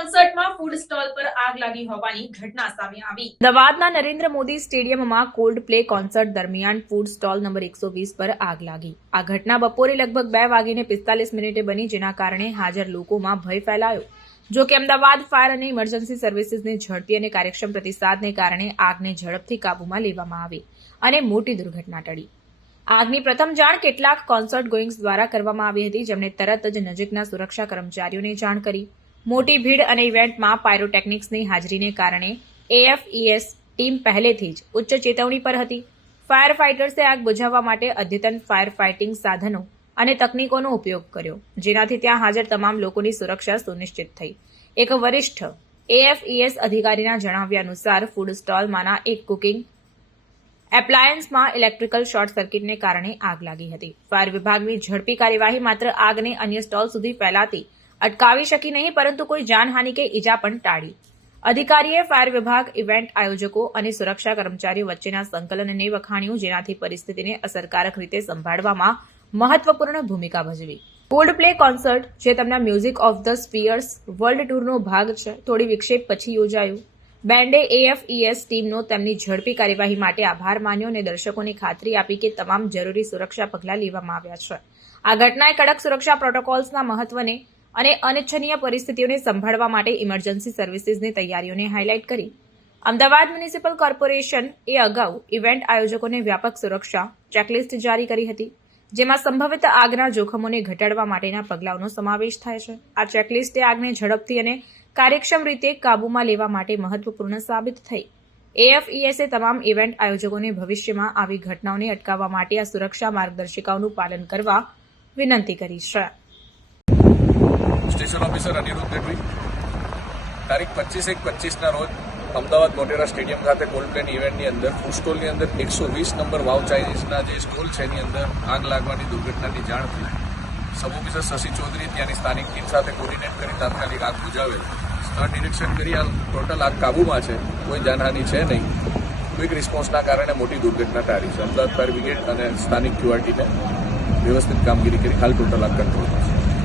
કોન્સર્ટમાં food stall પર આગ લાગી હોવાની ઘટના સામે આવી। અમદાવાદના નરેન્દ્ર મોદી સ્ટેડિયમમાં કોલ્ડ પ્લે કોન્સર્ટ દરમિયાન ફૂડ સ્ટોલ નંબર 120 પર આગ લાગી। આ ઘટના બપોરે લગભગ 2:45 બની, જેના કારણે હાજર લોકોમાં ભય ફેલાયો। જો કે અમદાવાદ ફાયર અને ઇમરજન્સી સર્વિસીસની ઝડપી અને કાર્યક્ષમ પ્રતિસાદને કારણે આગને ઝડપથી કાબૂમાં લેવામાં આવી અને મોટી દુર્ઘટના ટળી। આગની પ્રથમ જાણ કેટલાક કોન્સર્ટ ગોઈંગ્સ દ્વારા કરવામાં આવી હતી, જેમણે તરત જ નજીકના સુરક્ષા કર્મચારીઓને જાણ કરી। મોટી ભીડ અને ઇવેન્ટમાં પાયરોટેકનિક્સની હાજરીને કારણે AFES ટીમ પહેલેથી જ ઉચ્ચ ચેતવણી પર હતી। ફાયર ફાઇટર્સે આગ બુઝાવવા માટે અદ્યતન ફાયર ફાઇટિંગ સાધનો અને તકનીકોનો ઉપયોગ કર્યો, જેનાથી ત્યાં હાજર તમામ લોકોની સુરક્ષા સુનિશ્ચિત થઈ। એક વરિષ્ઠ AFES અધિકારીના જણાવ્યા અનુસાર ફૂડ સ્ટોલમાંના એક કુકિંગ એપ્લાયન્સમાં ઇલેક્ટ્રિકલ શોર્ટ સર્કિટને કારણે આગ લાગી હતી। ફાયર વિભાગની ઝડપી કાર્યવાહી માત્ર આગને અન્ય સ્ટોલ સુધી ફેલાતી અટકાવી શકી નહીં, પરંતુ કોઈ જાનહાનિ કે ઈજા પણ ટાળી। અધિકારીએ ફાયર વિભાગ, ઇવેન્ટ આયોજકો અને સુરક્ષા કર્મચારીઓ વચ્ચેના સંકલનને વખાણ્યું, જેનાથી પરિસ્થિતિને અસરકારક રીતે સંભાળવામાં મહત્વપૂર્ણ ભૂમિકા ભજવી। કોલ્ડ પ્લે કોન્સર્ટ, જે તેમના મ્યુઝિક ઓફ ધ સ્ફિયર્સ વર્લ્ડ ટૂરનો ભાગ છે, થોડી વિક્ષેપ પછી યોજાયું। બેન્ડે AFES ટીમનો તેમની ઝડપી કાર્યવાહી માટે આભાર માન્યો અને દર્શકોને ખાતરી આપી કે તમામ જરૂરી સુરક્ષા પગલાં લેવામાં આવ્યા છે। આ ઘટનાએ કડક સુરક્ષા પ્રોટોકોલ્સના મહત્વને અને અનિચ્છનીય પરિસ્થિતિઓને સંભાળવા માટે ઇમરજન્સી સર્વિસીસની તૈયારીઓને હાઇલાઇટ કરી। અમદાવાદ મ્યુનિસિપલ કોર્પોરેશન એ અગાઉ ઇવેન્ટ આયોજકોને વ્યાપક સુરક્ષા ચેકલિસ્ટ જારી કરી હતી, જેમાં સંભવિત આગના જોખમોને ઘટાડવા માટેના પગલાંઓનો સમાવેશ થાય છે। આ ચેકલિસ્ટે આગને ઝડપથી અને કાર્યક્ષમ રીતે કાબૂમાં લેવા માટે મહત્વપૂર્ણ સાબિત થઈ। AFESએ તમામ ઇવેન્ટ આયોજકોને ભવિષ્યમાં આવી ઘટનાઓને અટકાવવા માટે આ સુરક્ષા માર્ગદર્શિકાઓનું પાલન કરવા વિનંતી કરી છે। સ્ટેશન ઓફિસર અનિરુદ્ધ ગઢવી તારીખ 25/1/25ના રોજ અમદાવાદ મોટેરા સ્ટેડિયમ ખાતે કોલ્ડ પ્લેની ઇવેન્ટની અંદર ફૂડ સ્ટોલની અંદર 120 નંબર વાવ ચાઇનીઝના જે સ્ટોલ છે એની અંદર આગ લાગવાની દુર્ઘટનાની જાણ થઈ। સબ ઓફિસર શશી ચૌધરી ત્યાંની સ્થાનિક ટીમ સાથે કોર્ડિનેટ કરી તાત્કાલિક આગ બુઝાવેલ। સ્થળ નિરીક્ષણ કરી આ ટોટલ આગ કાબૂમાં છે, કોઈ જાનહાનિ છે નહીં। ક્વિક રિસ્પોન્સના કારણે મોટી દુર્ઘટના ટાળી છે। અમદાવાદ ફાયર બ્રિગેડ અને સ્થાનિક QRTને વ્યવસ્થિત કામગીરી કરી હાલ ટોટલ આગ કંટ્રોલ